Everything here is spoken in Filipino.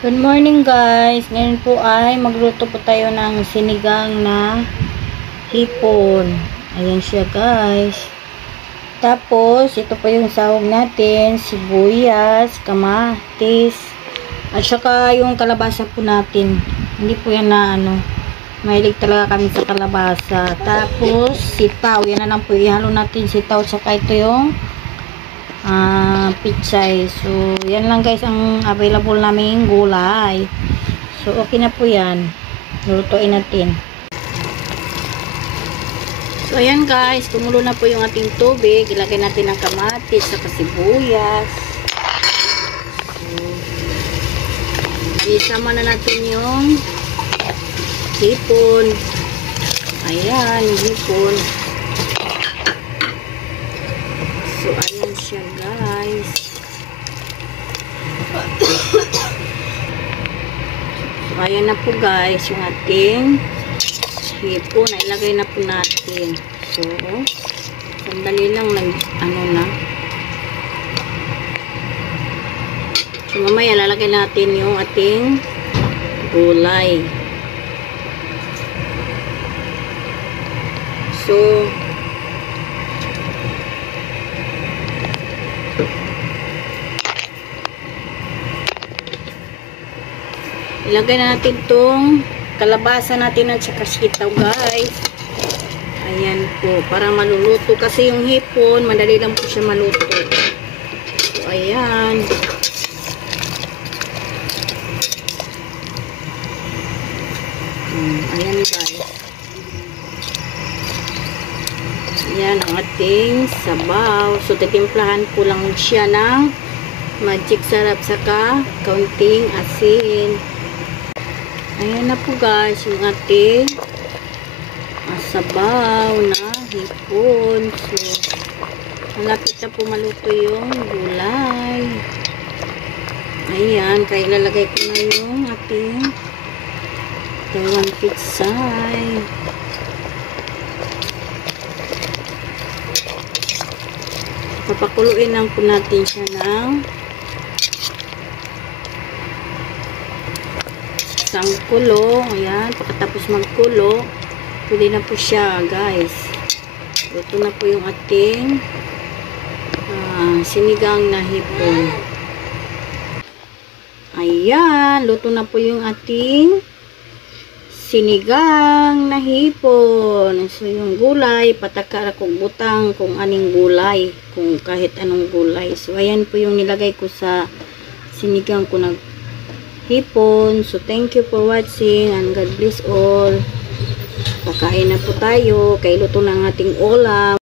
Good morning guys. Ngayon po ay magluto po tayo ng sinigang na hipon. Ayan siya guys. Tapos ito po yung sahog natin, sibuyas, kamatis, at saka yung kalabasa po natin. Hindi po yan na mahilig talaga kami sa kalabasa. Tapos sitaw, yan na lang po, ihalo natin sitaw, saka ito yung pichay. So yan lang guys ang available naming gulay. So okay na po yan, lulutuin natin. So ayan guys, kumulo na po yung ating tubig. Ilagay natin ang kamatis sa sibuyas. So isama na natin yung hipon. Ayan, hipon. So ayan siya guys. So ayan na po guys yung ating hipon. Ilagay na po natin. So sandali lang na. So mamaya lalagay natin yung ating gulay. So ilagay na natin tong kalabasa natin at saka sitaw guys. Ayan po, para maluluto kasi yung hipon, madali lang po siya maluto. So ayan. Ayan guys. Ayan ang ating sabaw. So titimplahan ko lang siya ng magic sarap saka kaunting asin. Ayan na po guys yung ating sabaw na hipon. So malapit na po maluto yung gulay. Ayan, kaya ilalagay ko na yung ating dalawang pitsay. Papakuluin lang po natin siya ng isang kulo. Ayan, pagkatapos magkulo, pwede na po siya guys. Luto na po yung ating sinigang na hipon. Ayan, luto na po yung ating sinigang na hipon. So yung gulay, patakara kong butang kung aning gulay, kung kahit anong gulay. So ayan po yung nilagay ko sa sinigang ko na hipon. So thank you for watching and God bless all. Kakain na po tayo. Kay luto ng ating ulam.